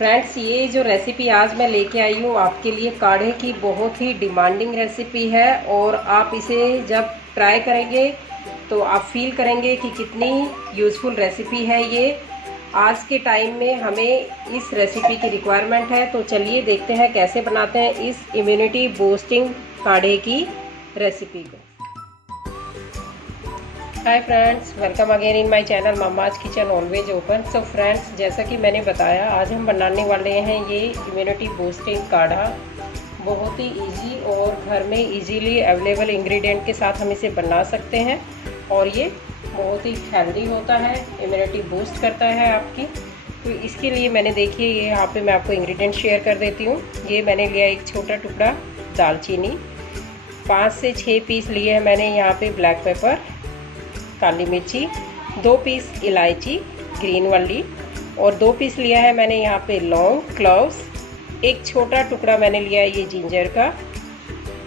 Friends, ये जो recipe आज मैं लेके आई हूँ आपके लिए काढ़े की, बहुत ही डिमांडिंग रेसिपी है। और आप इसे जब ट्राई करेंगे तो आप फील करेंगे कि कितनी यूज़फुल रेसिपी है ये। आज के टाइम में हमें इस रेसिपी की रिक्वायरमेंट है। तो चलिए देखते हैं कैसे बनाते हैं इस इम्यूनिटी बूस्टिंग काढ़े की रेसिपी को। Hi friends, welcome again in my channel mamma's kitchen always open. So friends, जैसा कि मैंने बताया, आज हम बनाने वाले हैं ये इम्यूनिटी बूस्टिंग काढ़ा। बहुत ही इजी और घर में इजीली अवेलेबल इंग्रेडिएंट के साथ हम इसे बना सकते हैं। और ये बहुत ही हेल्दी होता है, इम्यूनिटी बूस्ट करता है आपकी। तो इसके लिए मैंने, देखिए, ये यहाँ पे मैं आपको इंग्रेडिएंट शेयर कर देती हूँ। ये मैंने लिया एक छोटा टुकड़ा दालचीनी, 5 से 6 पीस लिए हैं मैंने यहाँ पे ब्लैक पेपर, काली मिर्ची, 2 पीस इलायची ग्रीन वाली, और 2 पीस लिया है मैंने यहाँ पे लौंग, क्लोव्स। एक छोटा टुकड़ा मैंने लिया है ये जिंजर का,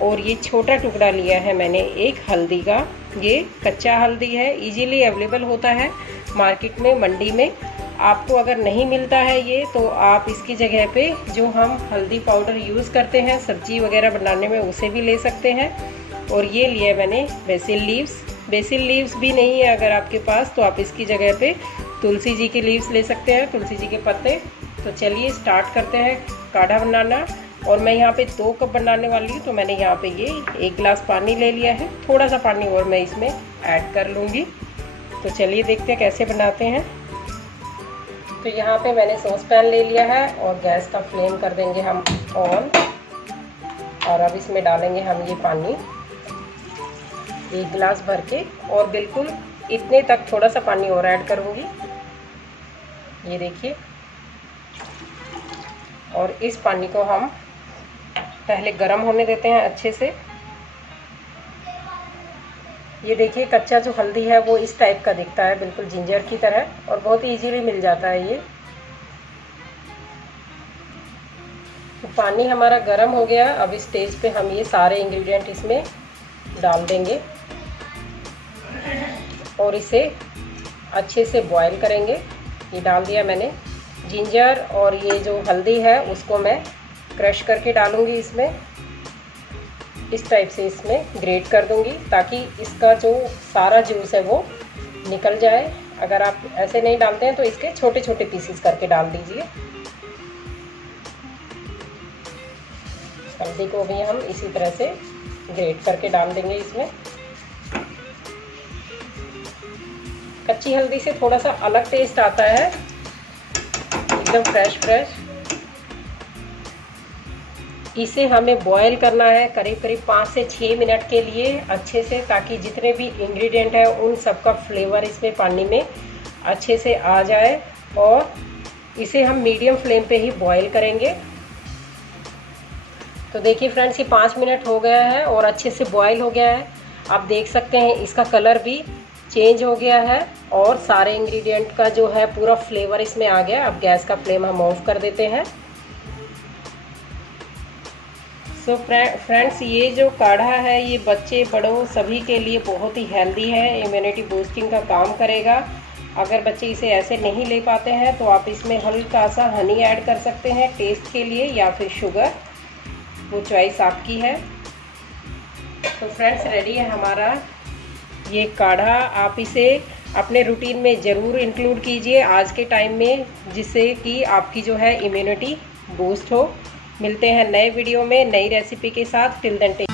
और ये छोटा टुकड़ा लिया है मैंने एक हल्दी का। ये कच्चा हल्दी है, इजीली अवेलेबल होता है मार्केट में, मंडी में। आपको अगर नहीं मिलता है ये, तो आप इसकी जगह पे जो हम हल्दी पाउडर यूज़ करते हैं सब्जी वगैरह बनाने में, उसे भी ले सकते हैं। और ये लिया मैंने बेसिल लीव्स। बेसिल लीव्स भी नहीं है अगर आपके पास, तो आप इसकी जगह पे तुलसी जी के लीव्स ले सकते हैं, तुलसी जी के पत्ते। तो चलिए स्टार्ट करते हैं काढ़ा बनाना। और मैं यहाँ पे 2 कप बनाने वाली हूँ, तो मैंने यहाँ पे ये 1 गिलास पानी ले लिया है। थोड़ा सा पानी और मैं इसमें ऐड कर लूँगी। तो चलिए देखते हैं कैसे बनाते हैं। तो यहाँ पे मैंने सॉस पैन ले लिया है और गैस का फ्लेम कर देंगे हम ऑन। और अब इसमें डालेंगे हम ये पानी 1 गिलास भर के, और बिल्कुल इतने तक, थोड़ा सा पानी और ऐड करूँगी। ये देखिए। और इस पानी को हम पहले गर्म होने देते हैं अच्छे से। ये देखिए, कच्चा जो हल्दी है वो इस टाइप का दिखता है, बिल्कुल जिंजर की तरह, और बहुत इजीली मिल जाता है ये। तो पानी हमारा गर्म हो गया। अब इस स्टेज पे हम ये सारे इंग्रेडिएंट इसमें डाल देंगे और इसे अच्छे से बॉईल करेंगे। ये डाल दिया मैंने जिंजर, और ये जो हल्दी है उसको मैं क्रश करके डालूंगी इसमें। इस टाइप से इसमें ग्रेट कर दूंगी, ताकि इसका जो सारा जूस है वो निकल जाए। अगर आप ऐसे नहीं डालते हैं तो इसके छोटे छोटे पीसेस करके डाल दीजिए। हल्दी को भी हम इसी तरह से ग्रेट करके डाल देंगे इसमें। कच्ची हल्दी से थोड़ा सा अलग टेस्ट आता है, एकदम फ्रेश। इसे हमें बॉईल करना है करीब 5 से 6 मिनट के लिए अच्छे से, ताकि जितने भी इंग्रेडिएंट है उन सब का फ्लेवर इसमें पानी में अच्छे से आ जाए। और इसे हम मीडियम फ्लेम पे ही बॉईल करेंगे। तो देखिए फ्रेंड्स, ये 5 मिनट हो गया है और अच्छे से बॉईल हो गया है। आप देख सकते हैं इसका कलर भी चेंज हो गया है, और सारे इंग्रेडिएंट का जो है पूरा फ्लेवर इसमें आ गया। अब गैस का फ्लेम हम ऑफ कर देते हैं। सो फ्रेंड्स, ये जो काढ़ा है ये बच्चे बड़ों सभी के लिए बहुत ही हेल्दी है, इम्यूनिटी बूस्टिंग का काम करेगा। अगर बच्चे इसे ऐसे नहीं ले पाते हैं तो आप इसमें हल्का सा हनी ऐड कर सकते हैं टेस्ट के लिए, या फिर शुगर, वो चॉइस आपकी है। तो फ्रेंड्स, रेडी है हमारा ये काढ़ा। आप इसे अपने रूटीन में ज़रूर इंक्लूड कीजिए आज के टाइम में, जिससे कि आपकी जो है इम्यूनिटी बूस्ट हो। मिलते हैं नए वीडियो में नई रेसिपी के साथ। Till then take